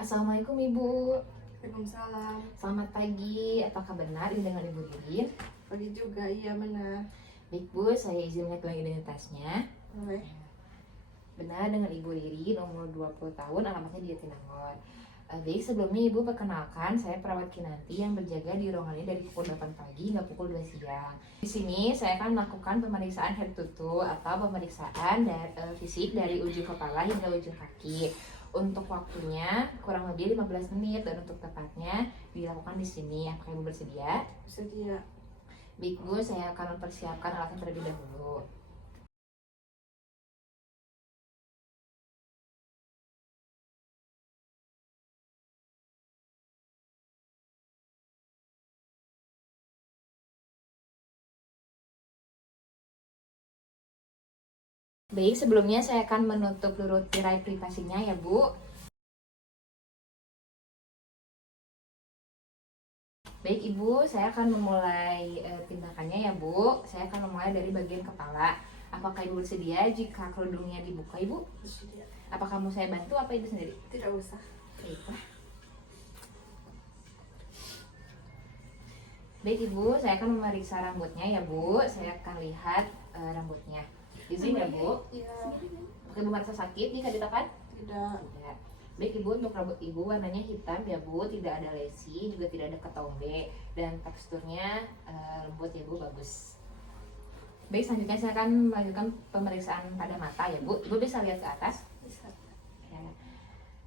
Assalamualaikum Ibu. Waalaikumsalam. Selamat pagi. Apakah benar ini dengan Ibu Ririn? Pagi juga, iya benar. Baik Bu, saya izin melihat lagi identitasnya. Boleh. Benar dengan Ibu Ririn, umur 20 tahun, alamatnya di Jatinangor. Baik, sebelumnya Ibu perkenalkan, saya perawat Kinanti yang berjaga di ruangan ini dari pukul 8 pagi hingga pukul 2 siang. Di sini saya akan melakukan pemeriksaan head to toe atau pemeriksaan fisik dari ujung kepala hingga ujung kaki. Untuk waktunya kurang lebih 15 menit dan untuk tepatnya dilakukan di sini. Apakah Ibu bersedia? Bersedia. Baik Bu, saya akan mempersiapkan alatnya terlebih dahulu. Baik, sebelumnya saya akan menutup lurut tirai privasinya ya Bu. Baik Ibu, saya akan memulai tindakannya ya Bu. Saya akan memulai dari bagian kepala. Apakah Ibu bersedia jika kerudungnya dibuka Ibu? Bersedia. Apakah mau saya bantu apa Ibu sendiri? Tidak usah. Baiklah. Baik Ibu, saya akan memeriksa rambutnya ya Bu. Saya akan lihat rambutnya. Izin ya Bu. Iya. Apakah Ibu merasa sakit jika ditekan? Tidak. Tidak. Baik Ibu, untuk rambut Ibu warnanya hitam ya Bu, tidak ada lesi, juga tidak ada ketombe, dan teksturnya lembut ya Bu, bagus. Baik, selanjutnya saya akan melanjutkan pemeriksaan pada mata ya Bu. Ibu bisa lihat ke atas? Bisa. Ya.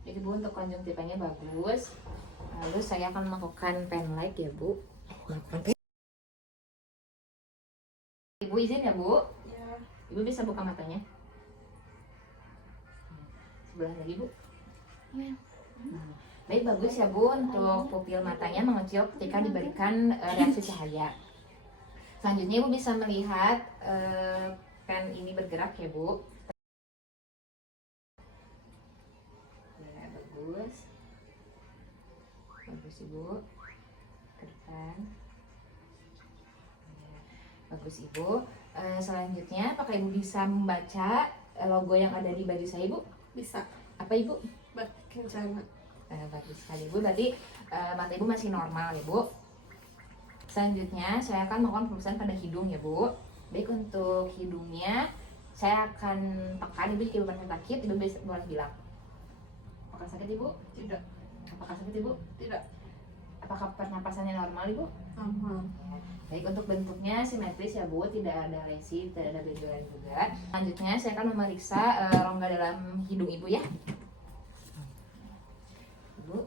Jadi Bu, untuk konjungtivanya bagus. Lalu saya akan melakukan pen light ya Bu. Ibu izin ya Bu. Ya. Ibu bisa buka matanya. Sebelah lagi Bu. Baik, bagus ya Bu, untuk pupil matanya mengecil ketika diberikan reaksi cahaya. Selanjutnya Ibu bisa melihat pen ini bergerak ya Bu. Ya, bagus. Bagus Ibu. Ke depan. Ya, bagus Ibu. Selanjutnya apakah Ibu bisa membaca logo yang ada di baju saya Ibu? Bisa. Apa Ibu? Kencana. Bagus sekali Bu, berarti mata Ibu masih normal ya Bu. Selanjutnya saya akan melakukan pemeriksaan pada hidung ya Bu. Baik, untuk hidungnya saya akan tekan Ibu jika Ibu merasa sakit, Ibu boleh bilang. Apakah sakit Ibu? Tidak. Apakah sakit Ibu? Tidak. Apakah pernapasannya normal Ibu? Normal. Baik, untuk bentuknya simetris ya Bu, tidak ada lesi, tidak ada benjolan juga. Selanjutnya saya akan memeriksa rongga dalam hidung Ibu ya. Ibu.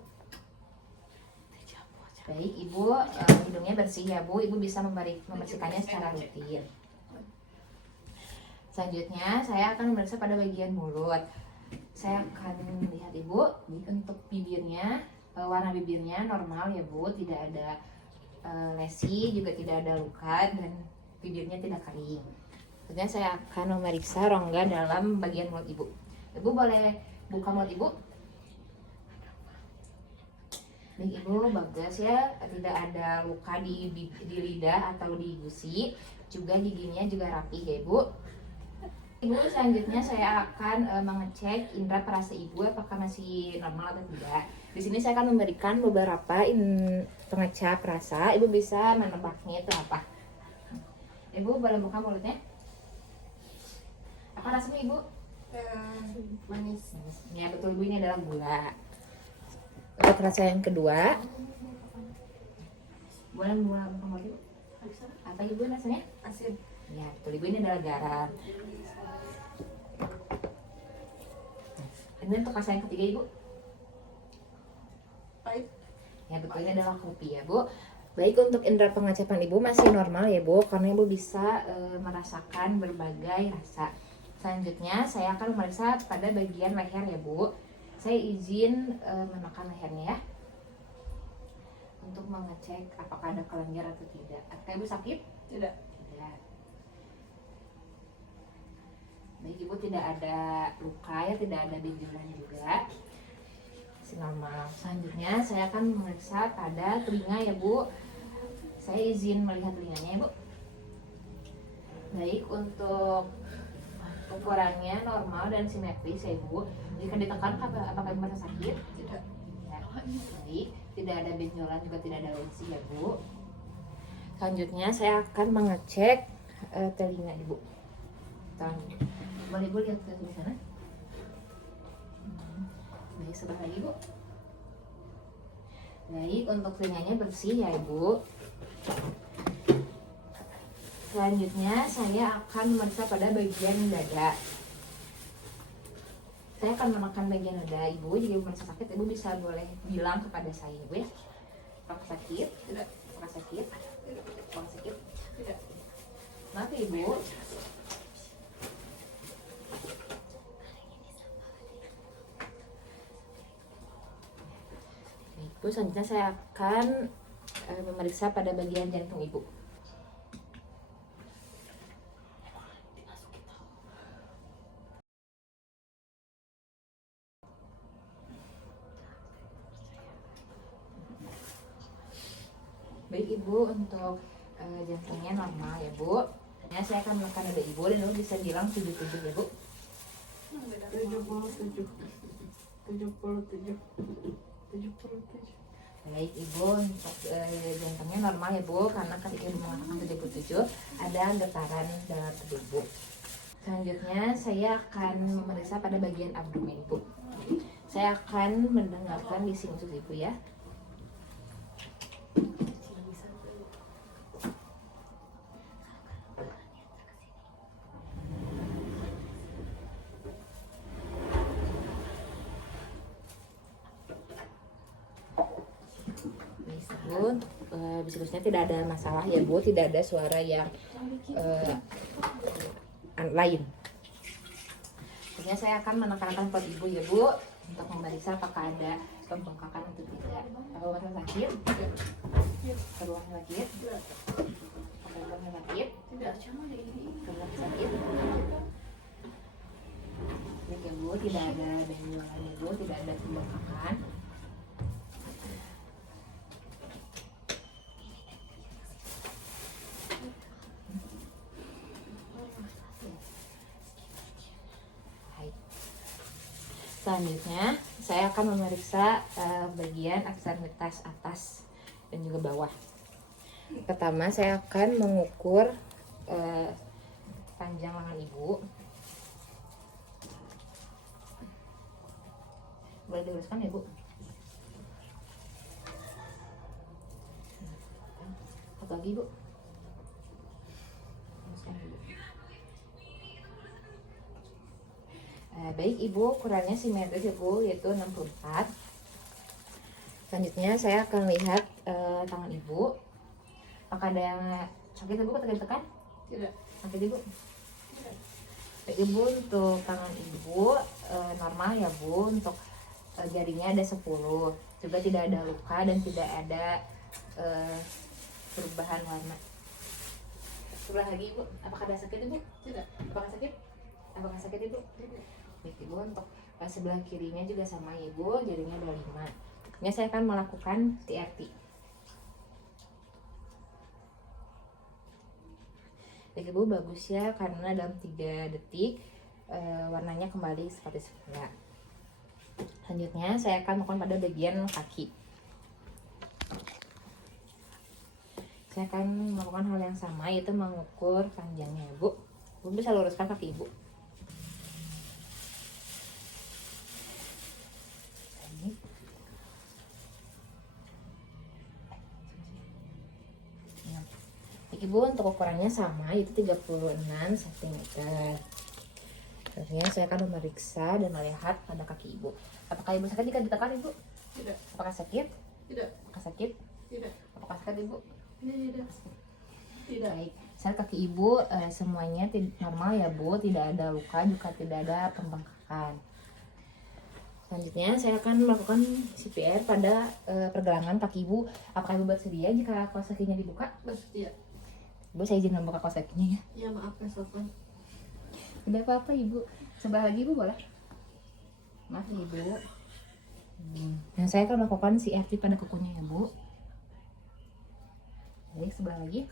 Baik Ibu, hidungnya bersih ya Bu, Ibu bisa membersihkannya secara rutin. Selanjutnya saya akan memeriksa pada bagian mulut. Saya akan melihat Ibu, untuk bibirnya, warna bibirnya normal ya Bu, tidak ada lesi, juga tidak ada luka, dan bibirnya tidak kering. Selanjutnya saya akan memeriksa rongga dalam bagian mulut Ibu. Ibu boleh buka mulut Ibu. Baik Ibu, bagus ya, tidak ada luka di lidah atau di gusi, juga giginya juga rapih ya Ibu. Ibu, selanjutnya saya akan mengecek indera perasa Ibu apakah masih normal atau tidak. Di sini saya akan memberikan beberapa pengecap rasa. Ibu bisa menebaknya itu apa. Ibu boleh buka mulutnya. Apa rasanya Ibu? Manis. Ya betul Ibu, ini adalah gula. Untuk rasa yang kedua, boleh buka mulut Ibu. Apa Ibu rasanya? Asin. Ya betul Ibu, ini adalah garam. Ini untuk rasa yang ketiga Ibu. Pahit. Ya betul, ini adalah kopi ya Bu. Baik, untuk indera pengecapan Ibu masih normal ya Bu, karena Ibu bisa merasakan berbagai rasa. Selanjutnya saya akan memeriksa pada bagian leher ya Bu. Saya izin menekan lehernya ya, untuk mengecek apakah ada kelenjar atau tidak. Apakah Ibu sakit? Tidak. Tidak. Baik Ibu, tidak ada luka ya, tidak ada benjolan juga, masih normal. Selanjutnya saya akan memeriksa pada telinga ya Bu. Saya izin melihat telinganya ya Bu. Baik, untuk ukurannya normal dan simetris ya Ibu. Jika ditekan apakah Ibu merasa sakit? Tidak. Baik, tidak ada benjolan juga tidak ada lensi ya Bu. Selanjutnya saya akan mengecek telinga Ibu. Boleh Bu lihat ke sana? Baik, sebelah lagi Bu. Baik, untuk telinganya bersih ya Ibu. Selanjutnya saya akan memeriksa pada bagian dada. Saya akan menekan bagian dada Ibu. Jika Ibu merasa sakit, Ibu bisa boleh bilang kepada saya Ibu ya. Apakah sakit? Tidak. Apakah sakit? Tidak. Apakah sakit? Tidak. Maaf ya, Ibu. Ibu, selanjutnya saya akan memeriksa pada bagian jantung Ibu. Baik Ibu, untuk jantungnya normal ya Bu. Ya, saya akan menekan dada Ibu dan Ibu bisa bilang 77 ya Bu. 77. 77. Baik Ibu, untuk jantungnya normal ya Bu, karena ketika Ibu mengatakan 77 ada getaran dalam tubuh Ibu. Selanjutnya saya akan memeriksa pada bagian abdomen Ibu. Saya akan mendengarkan di sinus Ibu ya. Bu, bisnisnya tidak ada masalah ya Bu, tidak ada suara yang lain. Selanjutnya saya akan menekan perut Ibu ya Bu, untuk memeriksa apakah ada pembengkakan atau tidak. Apakah merasa sakit? Keluarnya sakit? Keluarnya sakit? Tidak. Cuma ini. Keluarnya sakit? Baik ya Bu, tidak ada benjolan ya Bu, tidak ada pembengkakan. Selanjutnya saya akan memeriksa bagian ekstremitas atas dan juga bawah. Pertama saya akan mengukur panjang lengan Ibu. Boleh diluruskan ya Bu? Satu lagi Bu. Baik Ibu, ukurannya simetris ya Bu, yaitu 64. Selanjutnya saya akan lihat tangan Ibu. Apakah ada yang sakit Ibu ketika ditekan? Tidak. Sakit Ibu? Baik Ibu, untuk tangan Ibu normal ya Bu, untuk jarinya ada 10. Juga tidak ada luka dan tidak ada perubahan warna. Sebelah lagi Ibu, apakah ada sakit Ibu? Tidak. Apakah sakit? Apakah sakit Ibu? Tidak. Baik Ibu, untuk sebelah kirinya juga sama Ibu, jarinya ada 5. Ini saya akan melakukan TRT. Baik Ibu, bagus ya, karena dalam 3 detik warnanya kembali seperti semula. Selanjutnya saya akan melakukan pada bagian kaki. Saya akan melakukan hal yang sama, yaitu mengukur panjangnya Ibu. Ibu bisa luruskan kaki Ibu. Ibu, untuk ukurannya sama, itu 36 cm. Selanjutnya saya akan memeriksa dan melihat pada kaki Ibu. Apakah Ibu sakit jika ditekan Ibu? Tidak. Apakah sakit? Tidak. Apakah sakit? Tidak. Apakah sakit Ibu? Tidak. Tidak. Baik, saat kaki Ibu semuanya normal ya Bu, tidak ada luka, juga tidak ada pembengkakan. Selanjutnya saya akan melakukan CPR pada pergelangan kaki Ibu. Apakah Ibu bersedia jika kaos kakinya dibuka? Bersedia. Ibu, saya izin membuka kaos kakinya ya. Ya maaf ya Sofan. Tidak apa-apa Ibu. Sebelah lagi Ibu boleh? Maaf ya Ibu. Nah, saya akan melakukan CRT pada kukunya ya Bu. Baik, sebelah lagi.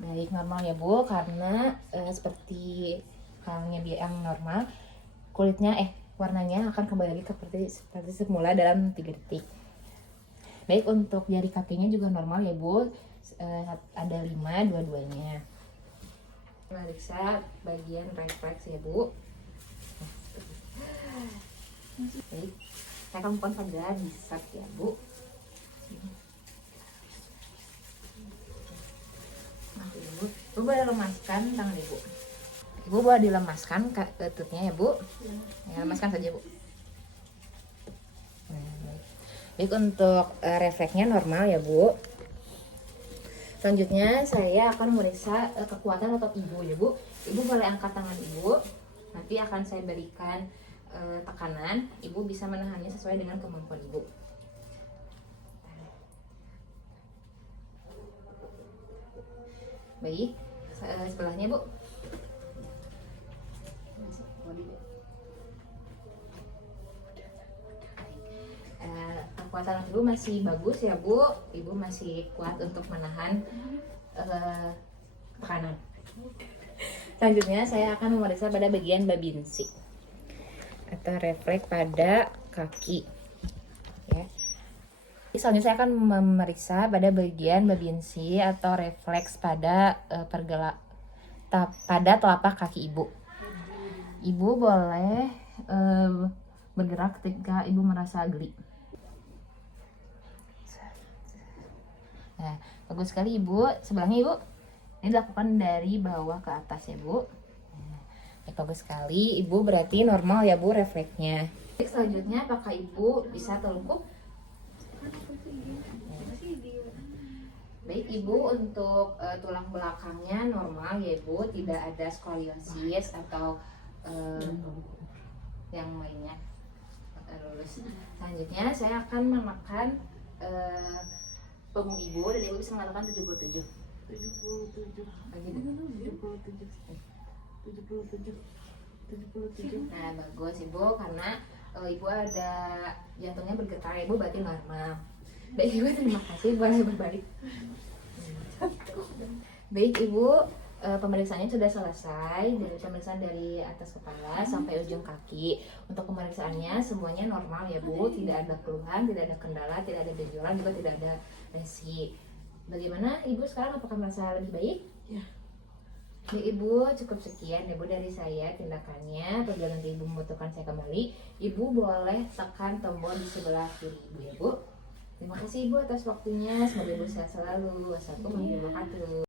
Baik, normal ya Bu, karena seperti halnya dia yang normal, kulitnya warnanya akan kembali lagi seperti semula dalam 3 detik. Baik, untuk jari kakinya juga normal ya Bu, ada 5 dua-duanya. Periksa bagian refleks ya Bu. Baik, saya akan bukan pada bisat ya Bu. Ibu boleh lemaskan tangan Ibu. Ibu boleh dilemaskan lututnya ya Bu. Ya, lemaskan saja Bu. Baik, untuk refleksnya normal ya Bu. Selanjutnya saya akan memeriksa kekuatan otot Ibu ya Bu. Ibu boleh angkat tangan Ibu. Nanti akan saya berikan tekanan. Ibu bisa menahannya sesuai dengan kemampuan Ibu. Baik, sebelahnya Bu. Kekuatan Ibu masih bagus ya Bu. Ibu masih kuat untuk menahan tekanan. Selanjutnya saya akan memeriksa pada bagian babinsi atau refleks pada kaki ya. Selanjutnya saya akan memeriksa pada bagian babinsi atau refleks pada pada telapak kaki Ibu. Ibu boleh bergerak ketika Ibu merasa geli. Nah, bagus sekali Ibu. Sebelahnya Ibu. Ini dilakukan dari bawah ke atas ya Bu. Nah, bagus sekali. Ibu berarti normal ya Bu refleksnya. Selanjutnya apakah Ibu bisa telungkup? Baik Ibu, untuk tulang belakangnya normal ya Bu, tidak ada skoliosis atau yang lainnya. Lulus. Selanjutnya saya akan menekan punggung Ibu dan Ibu bisa mengatakan 77. 77. Nah, bagus Ibu, karena Ibu ada jantungnya bergetar, Ibu berarti normal. Baik Ibu, terima kasih, boleh berbalik. Baik Ibu, pemeriksaannya sudah selesai. Dari pemeriksaan dari atas kepala sampai ujung kaki. Untuk pemeriksaannya semuanya normal ya Bu, tidak ada keluhan, tidak ada kendala, tidak ada benjolan, juga tidak ada lesi. Bagaimana Ibu sekarang, apakah merasa lebih baik? Ya. Baik Ibu, cukup sekian Ibu dari saya tindakannya. Apabila nanti Ibu membutuhkan saya kembali, Ibu boleh tekan tombol di sebelah kiri Ibu ya Bu. Terima kasih Ibu atas waktunya. Semoga Ibu sehat selalu. Wassalamualaikum warahmatullahi wabarakatuh.